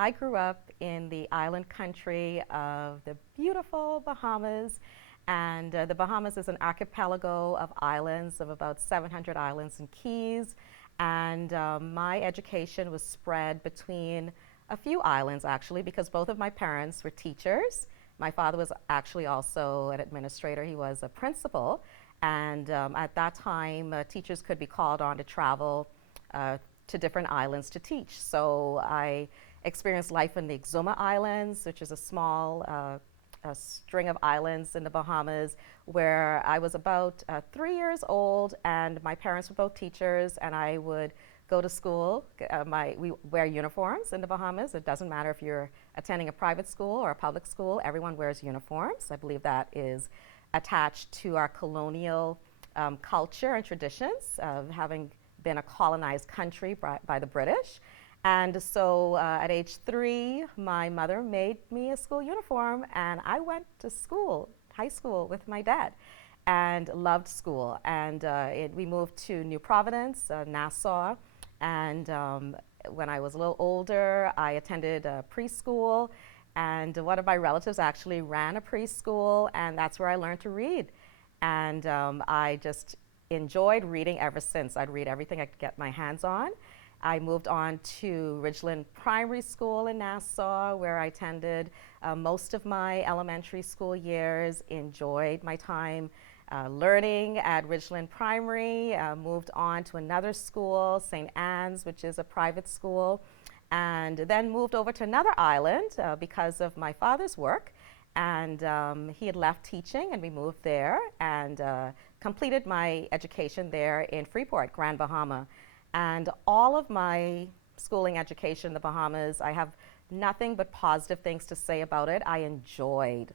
I grew up in the island country of the beautiful Bahamas. And the Bahamas is an archipelago of islands, of about 700 islands and keys. And my education was spread between a few islands, actually, because both of my parents were teachers. My father was actually also an administrator, he was a principal. And at that time, teachers could be called on to travel uh, to different islands to teach. So I experienced life in the Exuma Islands, which is a small a string of islands in the Bahamas, where I was about 3 years old, and my parents were both teachers, and I would go to school. We wear uniforms in the Bahamas. It doesn't matter if you're attending a private school or a public school, everyone wears uniforms. I believe that is attached to our colonial culture and traditions of having been a colonized country by the British. And so at age 3, my mother made me a school uniform, and I went to school, high school, with my dad, and loved school. And we moved to New Providence, Nassau, and when I was a little older, I attended preschool, and one of my relatives actually ran a preschool, and that's where I learned to read. And I just enjoyed reading ever since. I'd read everything I could get my hands on. I moved on to Ridgeland Primary School in Nassau, where I attended most of my elementary school years, enjoyed my time learning at Ridgeland Primary, moved on to another school, St. Anne's, which is a private school, and then moved over to another island because of my father's work. And he had left teaching, and we moved there and completed my education there in Freeport, Grand Bahama. And all of my schooling education in the Bahamas, I have nothing but positive things to say about it. I enjoyed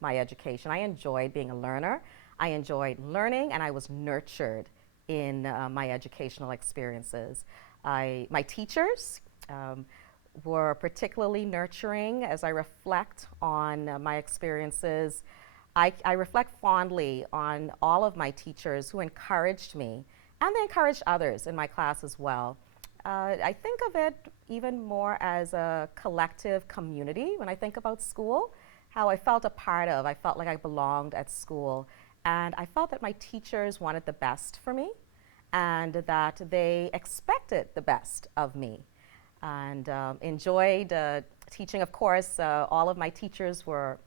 my education. I enjoyed being a learner. I enjoyed learning, and I was nurtured in my educational experiences. My teachers were particularly nurturing. As I reflect on my experiences, I reflect fondly on all of my teachers who encouraged me, and they encouraged others in my class as well. I think of it even more as a collective community when I think about school, how I felt a part of. I felt like I belonged at school, and I felt that my teachers wanted the best for me, and that they expected the best of me, and enjoyed teaching. Of course, all of my teachers were,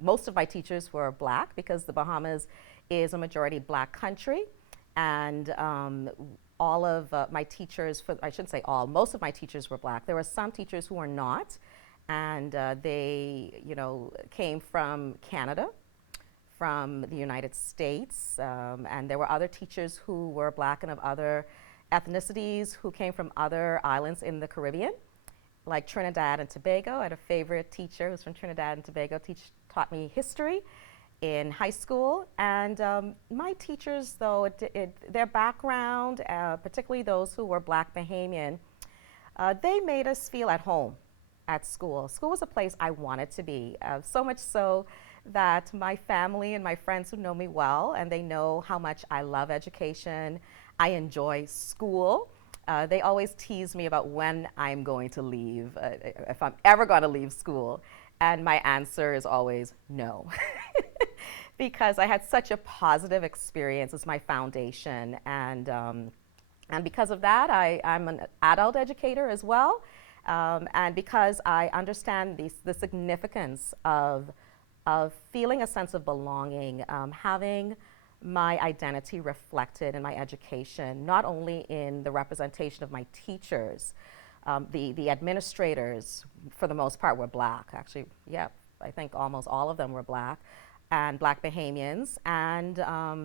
most of my teachers were black, because the Bahamas is a majority black country. And all of my teachers, I shouldn't say all, most of my teachers were black. There were some teachers who were not, and they, came from Canada, from the United States, and there were other teachers who were black and of other ethnicities who came from other islands in the Caribbean, like Trinidad and Tobago. I had a favorite teacher who was from Trinidad and Tobago, taught me history in high school. And my teachers, though, their background, particularly those who were black Bahamian, they made us feel at home at school. School was a place I wanted to be, so much so that my family and my friends who know me well, and they know how much I love education, I enjoy school. They always tease me about when I'm going to leave, if I'm ever going to leave school. And my answer is always no. Because I had such a positive experience as my foundation. And because of that, I'm an adult educator as well. And because I understand the significance of feeling a sense of belonging, having my identity reflected in my education, not only in the representation of my teachers. The administrators, for the most part, were black. Actually, yeah, I think almost all of them were black, and black Bahamians. And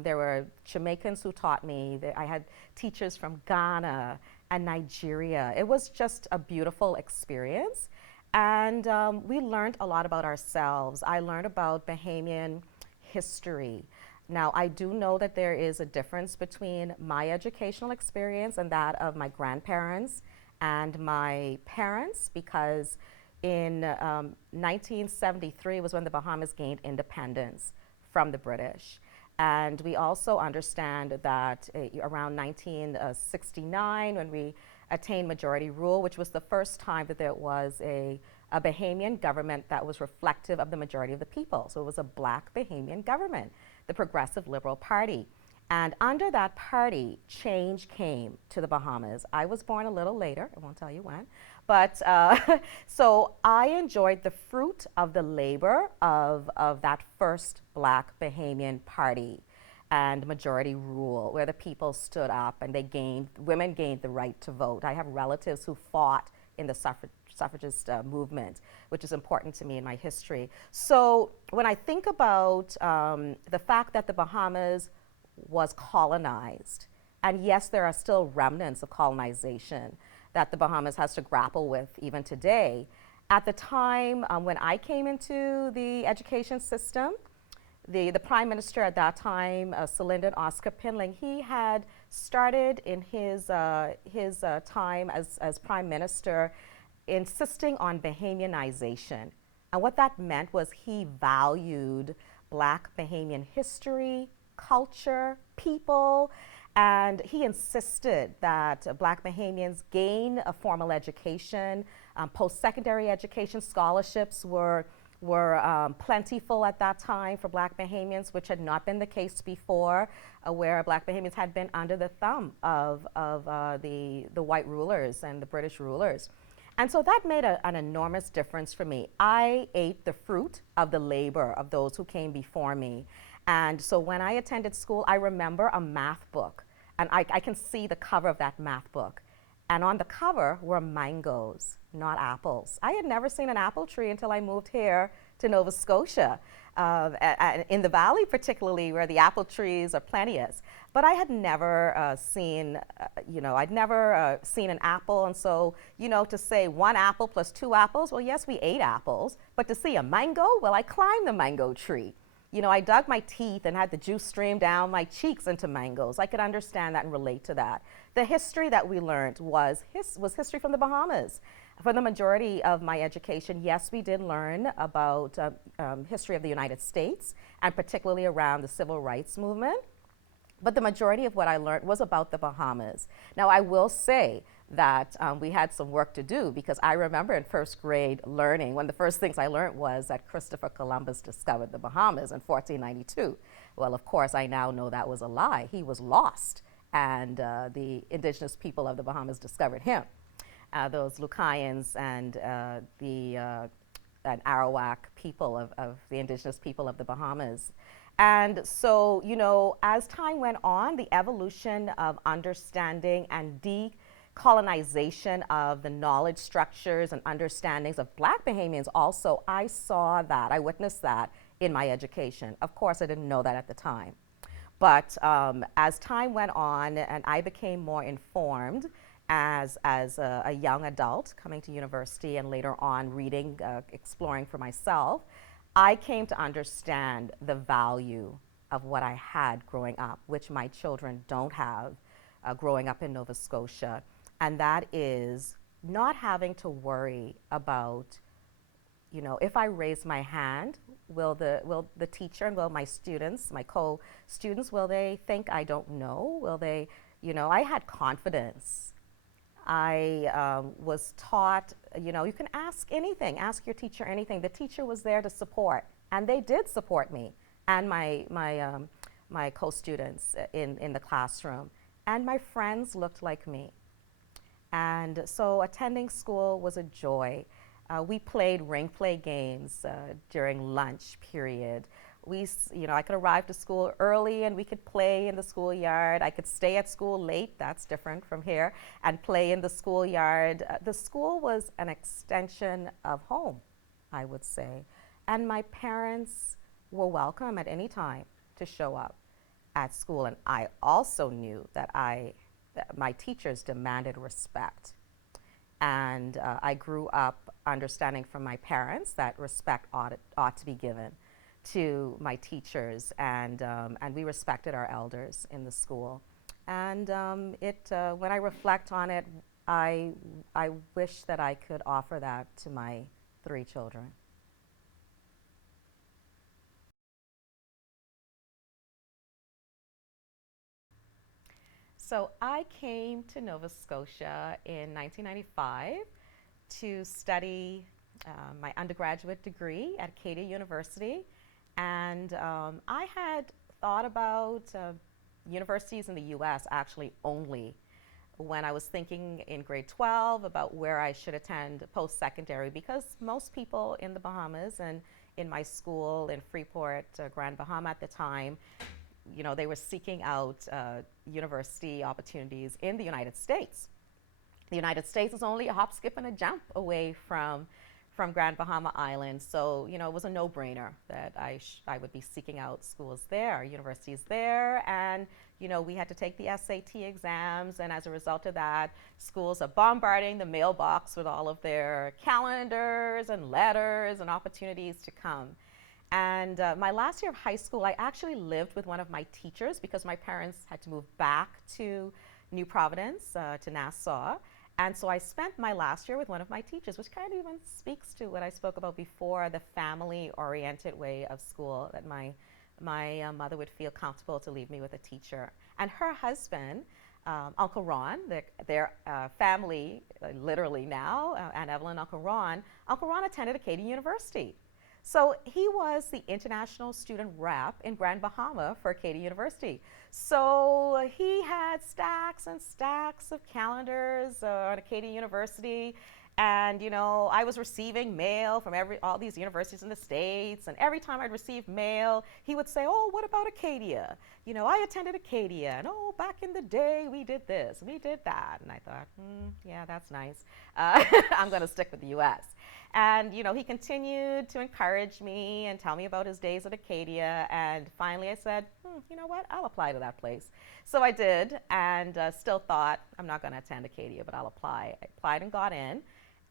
there were Jamaicans who taught me. I had teachers from Ghana and Nigeria. It was just a beautiful experience. And we learned a lot about ourselves. I learned about Bahamian history. Now, I do know that there is a difference between my educational experience and that of my grandparents and my parents, because in 1973 was when the Bahamas gained independence from the British. And we also understand that around 1969, when we attained majority rule, which was the first time that there was a Bahamian government that was reflective of the majority of the people. So it was a black Bahamian government, the Progressive Liberal Party. And under that party, change came to the Bahamas. I was born a little later, I won't tell you when, but so I enjoyed the fruit of the labor of that first black Bahamian party and majority rule, where the people stood up and women gained the right to vote. I have relatives who fought in the suffragist movement, which is important to me in my history. So when I think about the fact that the Bahamas was colonized, and yes, there are still remnants of colonization that the Bahamas has to grapple with even today. At the time when I came into the education system, the Prime Minister at that time, Celinda Oscar Pinling, he had started in his time as Prime Minister insisting on Bahamianization. And what that meant was he valued black Bahamian history, culture, people, and he insisted that black Bahamians gain a formal education. Post-secondary education scholarships were plentiful at that time for black Bahamians, which had not been the case before, where black Bahamians had been under the thumb of the white rulers and the British rulers. And so that made an enormous difference for me. I ate the fruit of the labor of those who came before me. And so when I attended school, I remember a math book, and I can see the cover of that math book. And on the cover were mangoes, not apples. I had never seen an apple tree until I moved here to Nova Scotia, in the valley particularly, where the apple trees are plenteous. But I had never seen, I'd never seen an apple, and so, to say one apple plus two apples, well, yes, we ate apples, but to see a mango, well, I climbed the mango tree. I dug my teeth and had the juice stream down my cheeks into mangoes. I could understand that and relate to that. The history that we learned was history from the Bahamas. For the majority of my education, yes, we did learn about history of the United States, and particularly around the civil rights movement. But the majority of what I learned was about the Bahamas. Now, I will say that we had some work to do, because I remember in first grade learning, one of the first things I learned was that Christopher Columbus discovered the Bahamas in 1492. Well, of course, I now know that was a lie. He was lost, and the indigenous people of the Bahamas discovered him. Those Lucayans and the Arawak people of the indigenous people of the Bahamas. And so, as time went on, the evolution of understanding and decolonization of the knowledge structures and understandings of black Bahamians also, I saw that, I witnessed that in my education. Of course, I didn't know that at the time. But as time went on and I became more informed as a young adult coming to university and later on reading, exploring for myself, I came to understand the value of what I had growing up, which my children don't have growing up in Nova Scotia, and that is not having to worry about, if I raise my hand, will the teacher and will my students, my co-students, will they think I don't know? Will they, I had confidence. I was taught, you can ask anything, ask your teacher anything. The teacher was there to support, and they did support me and my co-students in the classroom. And my friends looked like me. And so attending school was a joy. We played ring play games during lunch period. I could arrive to school early and we could play in the schoolyard. I could stay at school late, that's different from here, and play in the schoolyard. The school was an extension of home, I would say. And my parents were welcome at any time to show up at school. And I also knew that my teachers demanded respect. And I grew up understanding from my parents that respect ought to be given to my teachers, and we respected our elders in the school. And when I reflect on it, I wish that I could offer that to my 3 children. So I came to Nova Scotia in 1995 to study my undergraduate degree at Acadia University. And I had thought about universities in the US actually only when I was thinking in grade 12 about where I should attend post-secondary, because most people in the Bahamas and in my school in Freeport, Grand Bahama at the time, they were seeking out university opportunities in the United States. The United States is only a hop, skip, and a jump away from Grand Bahama Island. So, it was a no-brainer that I would be seeking out schools there, universities there. And, we had to take the SAT exams. And as a result of that, schools are bombarding the mailbox with all of their calendars and letters and opportunities to come. And my last year of high school, I actually lived with one of my teachers because my parents had to move back to New Providence, to Nassau. And so I spent my last year with one of my teachers, which kind of even speaks to what I spoke about before, the family-oriented way of school, that my mother would feel comfortable to leave me with a teacher. And her husband, Uncle Ron, their family, literally now, Aunt Evelyn, Uncle Ron attended Acadia University. So he was the international student rep in Grand Bahama for Acadia University. So he had stacks and stacks of calendars at Acadia University. And, I was receiving mail from all these universities in the States. And every time I'd receive mail, he would say, oh, what about Acadia? I attended Acadia. And, oh, back in the day, we did this, we did that. And I thought, yeah, that's nice. I'm going to stick with the U.S. And, he continued to encourage me and tell me about his days at Acadia. And finally I said, you know what, I'll apply to that place. So I did, and still thought, I'm not going to attend Acadia, but I'll apply. I applied and got in.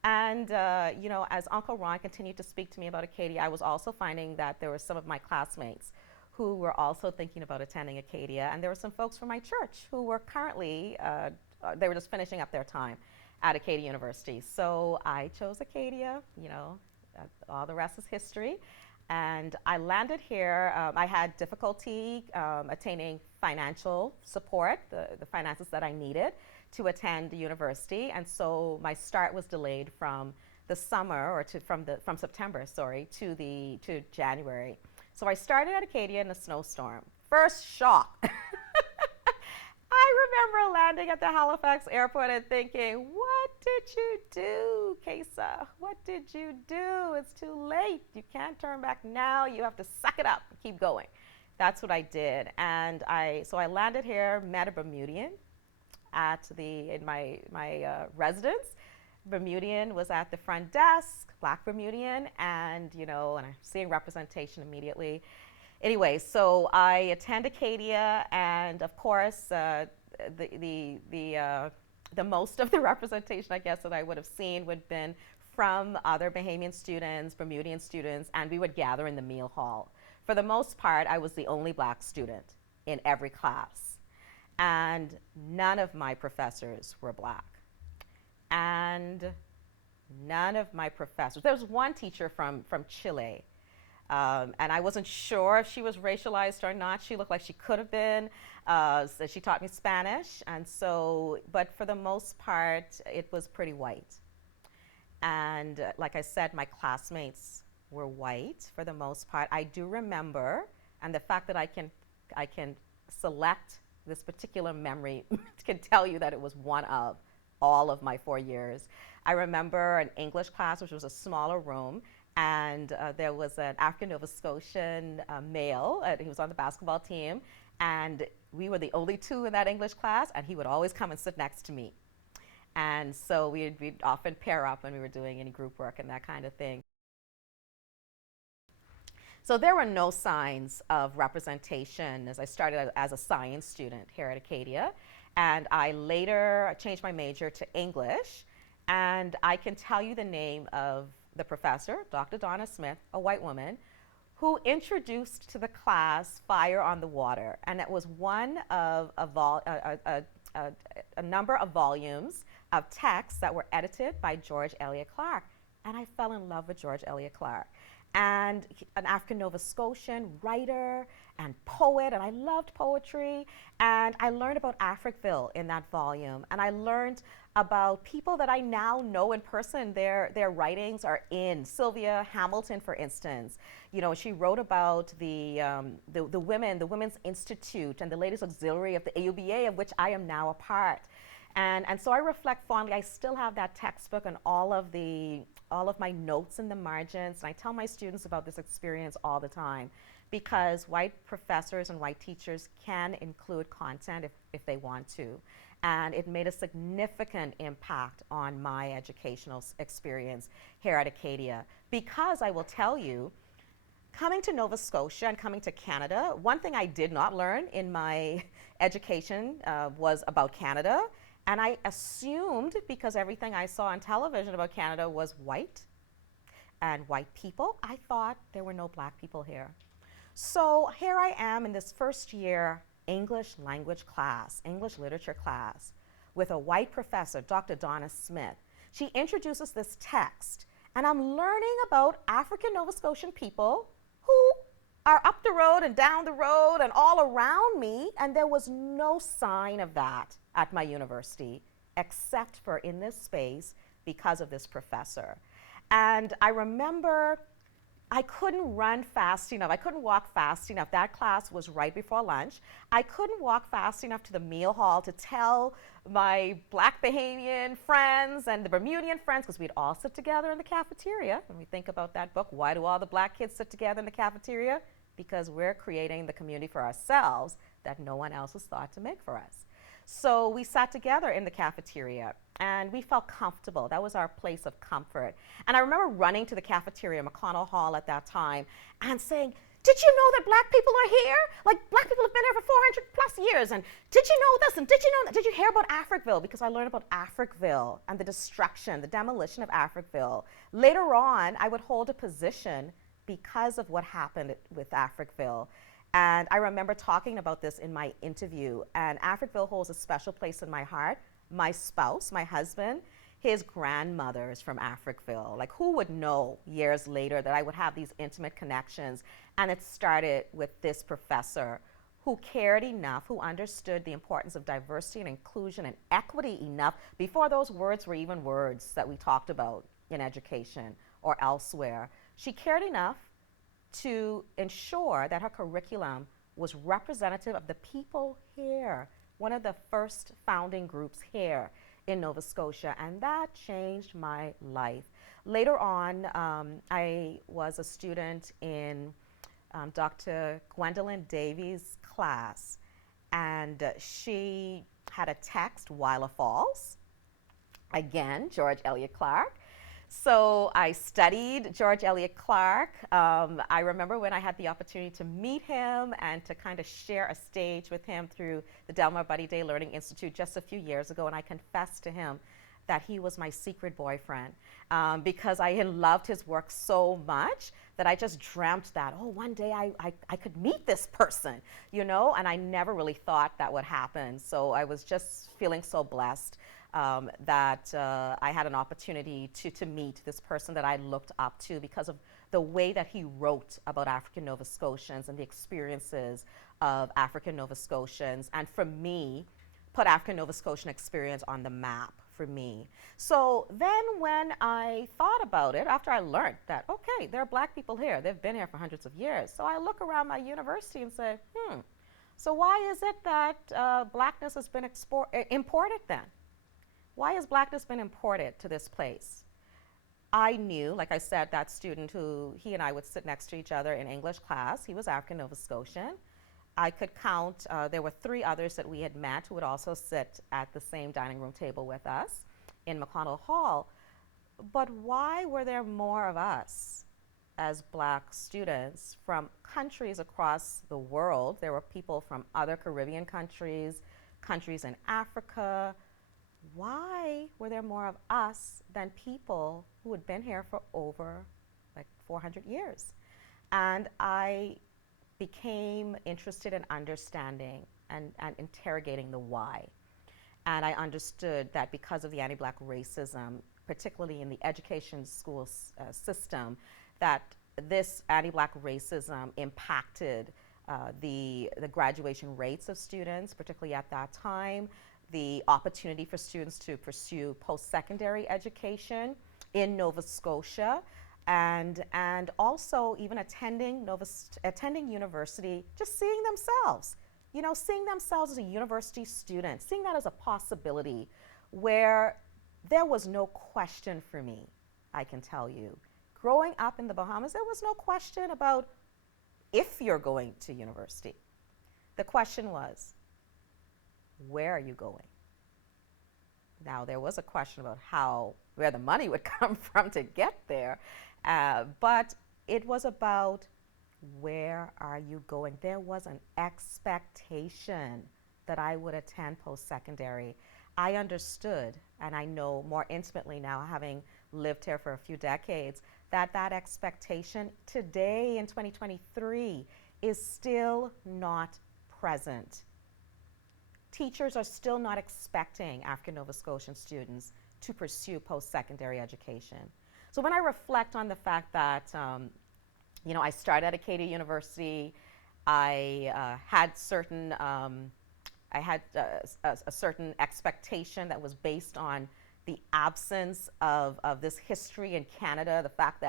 And, as Uncle Ron continued to speak to me about Acadia, I was also finding that there were some of my classmates who were also thinking about attending Acadia. And there were some folks from my church who were currently, they were just finishing up their time at Acadia University. So I chose Acadia, all the rest is history. And I landed here. I had difficulty attaining financial support, the finances that I needed to attend the university. And so my start was delayed from the summer, or from September, to January. So I started at Acadia in a snowstorm. First shock. I remember landing at the Halifax airport and thinking, what did you do, Kesa? What did you do? It's too late. You can't turn back now. You have to suck it up and keep going. That's what I did. And so I landed here, met a Bermudian in my residence. Bermudian was at the front desk, Black Bermudian, and and I'm seeing representation immediately. Anyway, so I attend Acadia, and of course, the most of the representation, I guess, that I would have seen would have been from other Bahamian students, Bermudian students, and we would gather in the meal hall. For the most part, I was the only Black student in every class, and none of my professors were Black. And none of my professors, there was one teacher from Chile, and I wasn't sure if she was racialized or not. She looked like she could have been. So she taught me Spanish, and so, but for the most part, it was pretty white. And like I said, my classmates were white for the most part. I do remember, and the fact that I can select this particular memory can tell you that it was one of all of my 4 years. I remember an English class, which was a smaller room, and there was an African Nova Scotian male. He was on the basketball team, and we were the only two in that English class, and he would always come and sit next to me. And so we'd often pair up when we were doing any group work and that kind of thing. So there were no signs of representation as I started as a science student here at Acadia. And I later changed my major to English. And I can tell you the name of the professor, Dr. Donna Smith, a white woman, who introduced to the class Fire on the Water. And it was one of a number of volumes of texts that were edited by George Eliot Clarke. And I fell in love with George Eliot Clarke. and an African Nova Scotian writer and poet, and I loved poetry. And I learned about Africville in that volume, and I learned about people that I now know in person. Their writings are in Sylvia Hamilton, for instance. You know, she wrote about the women, the Women's Institute, and the Ladies Auxiliary of the AUBA, of which I am now a part. And so I reflect fondly. I still have that textbook and all of my notes in the margins. And I tell my students about this experience all the time, because white professors and white teachers can include content if they want to. And it made a significant impact on my educational experience here at Acadia. Because I will tell you, coming to Nova Scotia and coming to Canada, one thing I did not learn in my education was about Canada. And I assumed, because everything I saw on television about Canada was white and white people, I thought there were no black people here. So here I am in this first year English language class, English literature class, with a white professor, Dr. Donna Smith. She introduces this text, and I'm learning about African Nova Scotian people who are up the road and down the road and all around me, and there was no sign of that at my university, except for in this space because of this professor. And I remember I couldn't run fast enough. I couldn't walk fast enough. That class was right before lunch. I couldn't walk fast enough to the meal hall to tell my Black Bahamian friends and the Bermudian friends, because we'd all sit together in the cafeteria. When we think about that book, why do all the black kids sit together in the cafeteria? Because we're creating the community for ourselves that no one else has thought to make for us. So we sat together in the cafeteria, and we felt comfortable. That was our place of comfort. And I remember running to the cafeteria, McConnell Hall at that time, and saying, did you know that black people are here? Like, black people have been here for 400 plus years, and did you know this, and did you know that? Did you hear about Africville? Because I learned about Africville and the destruction, the demolition of Africville. Later on, I would hold a position because of what happened with Africville. And I remember talking about this in my interview, and Africville holds a special place in my heart. My spouse, my husband, his grandmother is from Africville. Like, who would know years later that I would have these intimate connections? And it started with this professor who cared enough, who understood the importance of diversity and inclusion and equity enough before those words were even words that we talked about in education or elsewhere. She cared enough to ensure that her curriculum was representative of the people here, one of the first founding groups here in Nova Scotia, and that changed my life. Later on, I was a student in Dr. Gwendolyn Davies' class, and she had a text, Willa Falls, again, George Eliot Clark. So I studied George Eliot Clark. I remember when I had the opportunity to meet him and to kind of share a stage with him through the Delmar Buddy Day Learning Institute just a few years ago, and I confessed to him that he was my secret boyfriend because I had loved his work so much that I just dreamt that, oh, one day I could meet this person, you know, and I never really thought that would happen. So I was just feeling so blessed that I had an opportunity to meet this person that I looked up to because of the way that he wrote about African Nova Scotians and the experiences of African Nova Scotians, and for me, put African Nova Scotian experience on the map for me. So then when I thought about it, after I learned that, okay, there are black people here, they've been here for hundreds of years, so I look around my university and say, so why is it that blackness has been imported then? Why has blackness been imported to this place? I knew, like I said, that student who he and I would sit next to each other in English class, he was African Nova Scotian. I could count, there were 3 others that we had met who would also sit at the same dining room table with us in McConnell Hall. But why were there more of us as black students from countries across the world? There were people from other Caribbean countries, countries in Africa. Why were there more of us than people who had been here for over like 400 years? And I became interested in understanding and interrogating the why. And I understood that because of the anti-black racism, particularly in the education school system, that this anti-Black racism impacted the graduation rates of students, particularly at that time, the opportunity for students to pursue post-secondary education in Nova Scotia, and also even attending university, just seeing themselves, seeing themselves as a university student, seeing that as a possibility where there was no question for me, I can tell you. Growing up in the Bahamas, there was no question about if you're going to university. The question was, where are you going? Now, there was a question about where the money would come from to get there, but it was about where are you going? There was an expectation that I would attend post-secondary. I understood, and I know more intimately now, having lived here for a few decades, that expectation today in 2023 is still not present. Teachers are still not expecting African Nova Scotian students to pursue post-secondary education. So when I reflect on the fact that I started at Acadia University, I had a certain expectation that was based on the absence of this history in Canada, the fact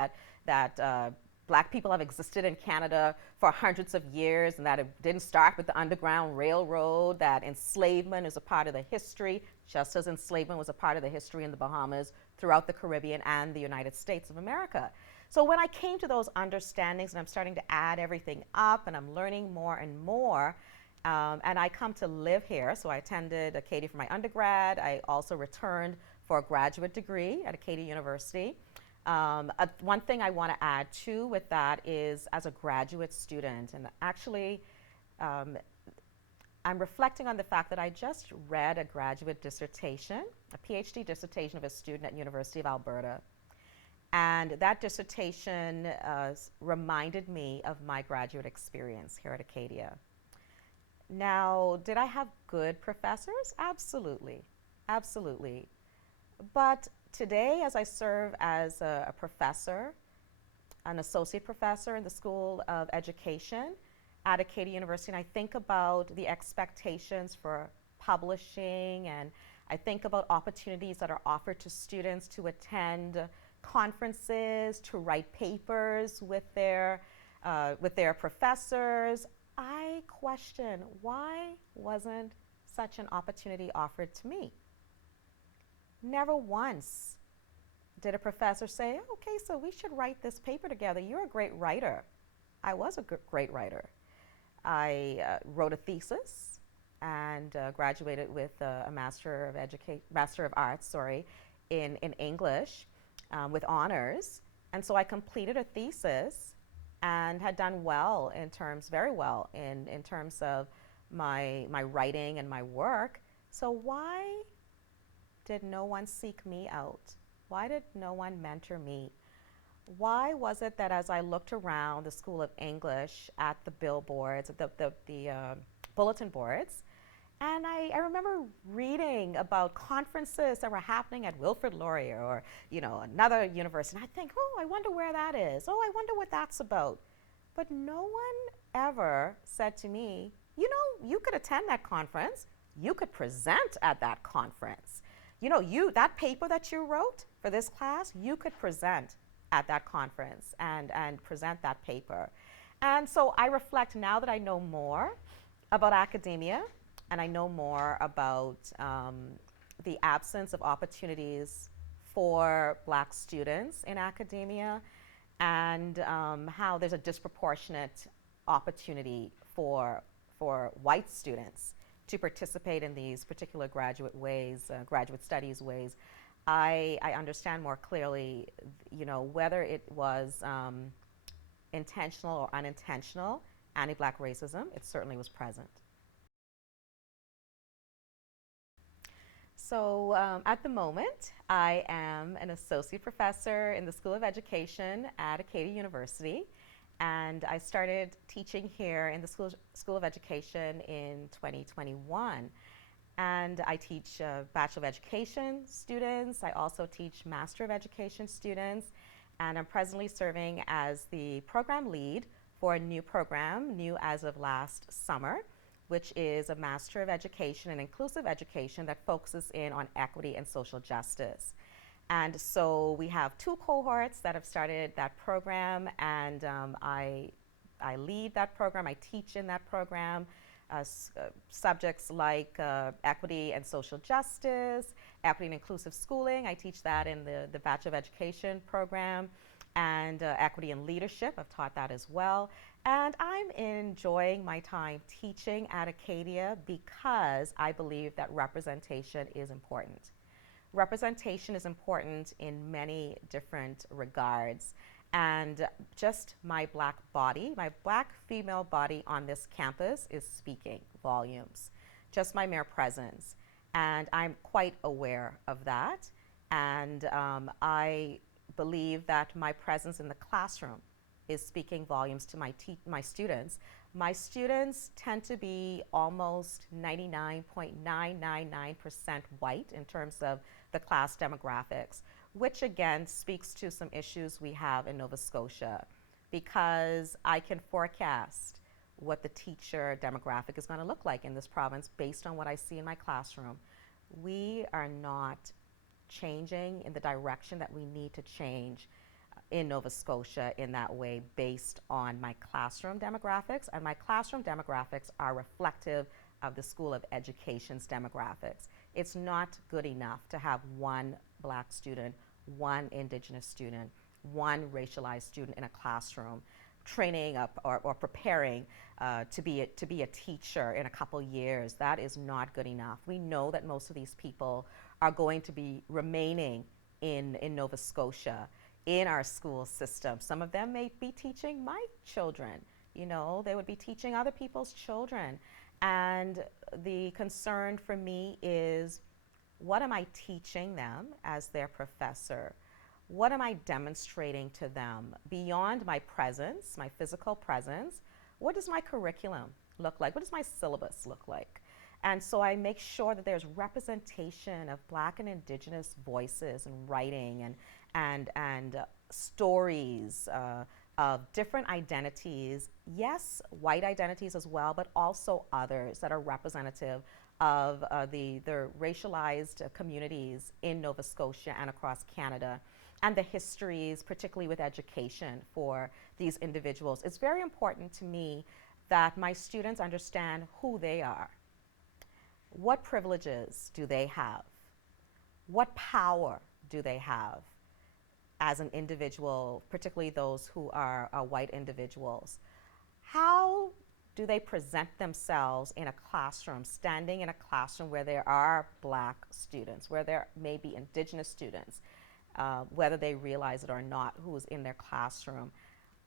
that Black people have existed in Canada for hundreds of years, and that it didn't start with the Underground Railroad, that enslavement is a part of the history, just as enslavement was a part of the history in the Bahamas, throughout the Caribbean and the United States of America. So when I came to those understandings, and I'm starting to add everything up, and I'm learning more and more, and I come to live here. So I attended Acadia for my undergrad. I also returned for a graduate degree at Acadia University. One thing I want to add too with that is, as a graduate student, and actually I'm reflecting on the fact that I just read a graduate dissertation, a PhD dissertation of a student at University of Alberta. And that dissertation reminded me of my graduate experience here at Acadia. Now, did I have good professors? Absolutely, absolutely. But today, as I serve as a professor, an associate professor in the School of Education at Acadia University, and I think about the expectations for publishing, and I think about opportunities that are offered to students to attend conferences, to write papers with their professors. I question, why wasn't such an opportunity offered to me? Never once did a professor say, okay, so we should write this paper together. You're a great writer. I was a great writer. I wrote a thesis and graduated with a Master of Arts, in English with honors. And so I completed a thesis and had done well very well in terms of my writing and my work. So why did no one seek me out? Why did no one mentor me? Why was it that as I looked around the School of English at the billboards, the bulletin boards, and I remember reading about conferences that were happening at Wilfrid Laurier or another university, and I think, oh, I wonder where that is. Oh, I wonder what that's about. But no one ever said to me, you could attend that conference. You could present at that conference. That paper that you wrote for this class, you could present at that conference and present that paper. And so I reflect now that I know more about academia, and I know more about the absence of opportunities for Black students in academia, and how there's a disproportionate opportunity for white students to participate in these particular graduate studies ways. I understand more clearly, whether it was intentional or unintentional anti-Black racism, it certainly was present. So at the moment, I am an associate professor in the School of Education at Acadia University, and I started teaching here in the School of Education in 2021. And I teach Bachelor of Education students. I also teach Master of Education students. and I'm presently serving as the program lead for a new program, new as of last summer, which is a Master of Education in Inclusive Education that focuses in on equity and social justice. And so we have 2 cohorts that have started that program, and I lead that program. I teach in that program subjects like equity and social justice, equity and inclusive schooling. I teach that in the Bachelor of Education program, and equity and leadership. I've taught that as well. And I'm enjoying my time teaching at Acadia because I believe that representation is important. Representation is important in many different regards. And just my black body, my black female body on this campus is speaking volumes. Just my mere presence. And I'm quite aware of that. And I believe that my presence in the classroom is speaking volumes to my students. My students tend to be almost 99.999% white in terms of the class demographics, which again speaks to some issues we have in Nova Scotia, because I can forecast what the teacher demographic is going to look like in this province based on what I see in my classroom. We are not changing in the direction that we need to change in Nova Scotia in that way based on my classroom demographics, and my classroom demographics are reflective of the School of Education's demographics. It's not good enough to have one black student, one Indigenous student, one racialized student in a classroom training up or preparing to be a teacher in a couple years. That is not good enough. We know that most of these people are going to be remaining in Nova Scotia, in our school system. Some of them may be teaching my children. You know, they would be teaching other people's children. And the concern for me is, what am I teaching them as their professor? What am I demonstrating to them beyond my presence, my physical presence? What does my curriculum look like? What does my syllabus look like? And so I make sure that there's representation of Black and Indigenous voices and writing and stories of different identities. Yes, white identities as well, but also others that are representative of the racialized communities in Nova Scotia and across Canada, and the histories, particularly with education for these individuals. It's very important to me that my students understand who they are. What privileges do they have? What power do they have as an individual, particularly those who are white individuals? How do they present themselves in a classroom, standing in a classroom where there are Black students, where there may be Indigenous students, whether they realize it or not, who's in their classroom?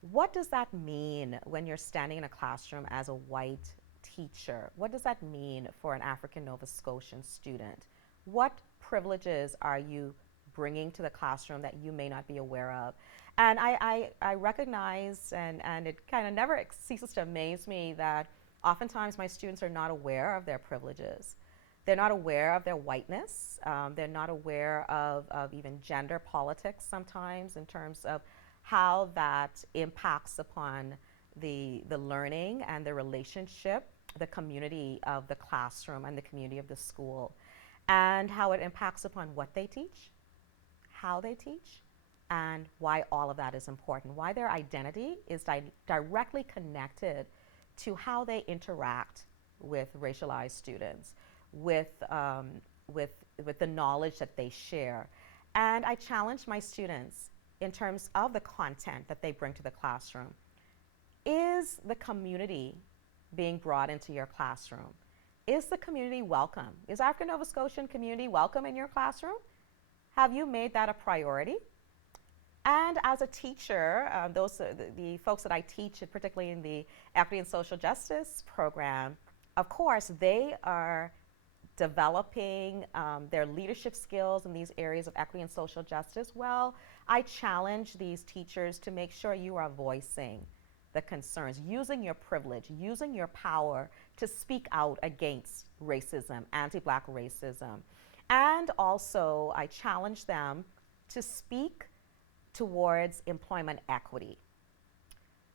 What does that mean when you're standing in a classroom as a white teacher? What does that mean for an African Nova Scotian student? What privileges are you bringing to the classroom that you may not be aware of? And I recognize, and it kind of never ceases to amaze me, that oftentimes my students are not aware of their privileges. They're not aware of their whiteness. They're not aware of even gender politics sometimes, in terms of how that impacts upon the learning and the relationship, the community of the classroom and the community of the school, and how it impacts upon what they teach, how they teach, and why all of that is important, why their identity is directly connected to how they interact with racialized students, with the knowledge that they share. And I challenge my students in terms of the content that they bring to the classroom. Is the community being brought into your classroom? Is the community welcome? Is African Nova Scotian community welcome in your classroom? Have you made that a priority? And as a teacher, the folks that I teach, particularly in the Equity and Social Justice program, of course, they are developing their leadership skills in these areas of equity and social justice. Well, I challenge these teachers to make sure you are voicing the concerns, using your privilege, using your power to speak out against racism, anti-Black racism. And also, I challenge them to speak towards employment equity.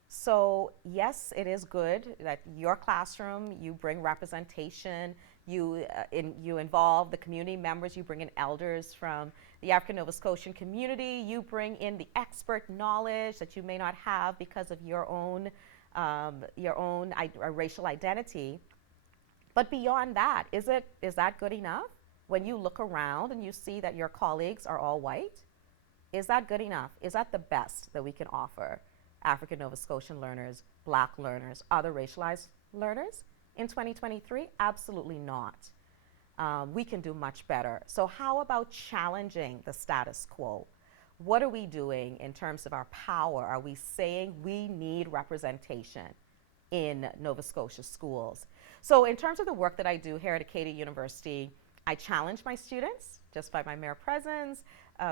So yes, it is good that your classroom, you bring representation, you involve the community members, you bring in elders from the African Nova Scotian community, you bring in the expert knowledge that you may not have because of your own racial identity. But beyond that, is that good enough? When you look around and you see that your colleagues are all white, is that good enough? Is that the best that we can offer African Nova Scotian learners, Black learners, other racialized learners in 2023? Absolutely not. We can do much better. So how about challenging the status quo? What are we doing in terms of our power? Are we saying we need representation in Nova Scotia schools? So in terms of the work that I do here at Acadia University, I challenge my students just by my mere presence,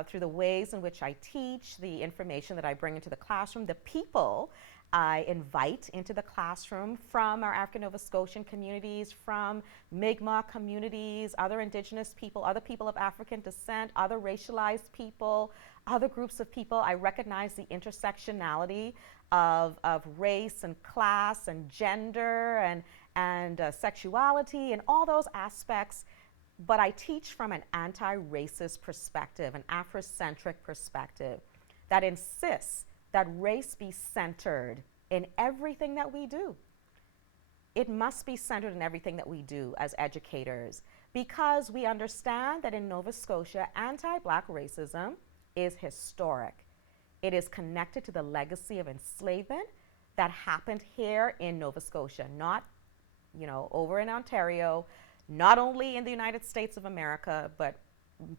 through the ways in which I teach, the information that I bring into the classroom, the people I invite into the classroom from our African Nova Scotian communities, from Mi'kmaq communities, other Indigenous people, other people of African descent, other racialized people, other groups of people. I recognize the intersectionality of race and class and gender and sexuality and all those aspects. But I teach from an anti-racist perspective, an Afrocentric perspective that insists that race be centered in everything that we do. It must be centered in everything that we do as educators, because we understand that in Nova Scotia, anti-Black racism is historic. It is connected to the legacy of enslavement that happened here in Nova Scotia, not, over in Ontario, not only in the United States of America, but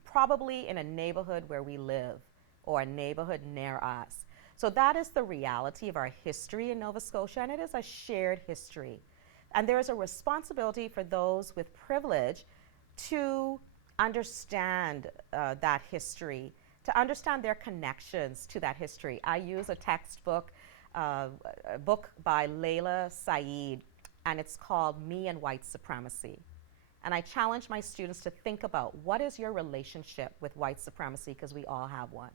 probably in a neighborhood where we live or a neighborhood near us. So that is the reality of our history in Nova Scotia, and it is a shared history. And there is a responsibility for those with privilege to understand that history, to understand their connections to that history. I use a textbook, a book by Layla Saeed, and it's called Me and White Supremacy. And I challenge my students to think about, what is your relationship with white supremacy, because we all have one.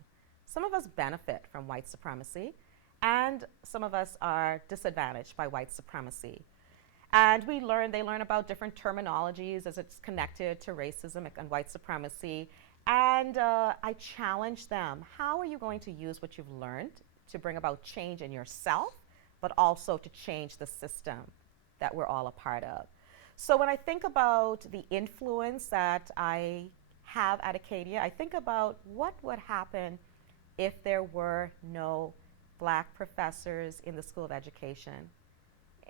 Some of us benefit from white supremacy, and some of us are disadvantaged by white supremacy. And they learn about different terminologies as it's connected to racism and white supremacy. And I challenge them, how are you going to use what you've learned to bring about change in yourself, but also to change the system that we're all a part of? So when I think about the influence that I have at Acadia, I think about what would happen if there were no Black professors in the School of Education.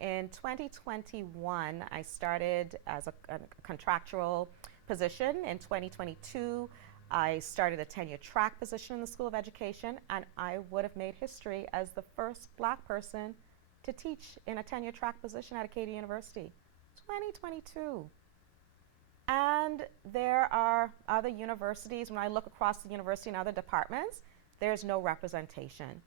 In 2021, I started as a contractual position. In 2022, I started a tenure track position in the School of Education, and I would have made history as the first Black person to teach in a tenure track position at Acadia University. 2022. And there are other universities, when I look across the university and other departments, there's no representation.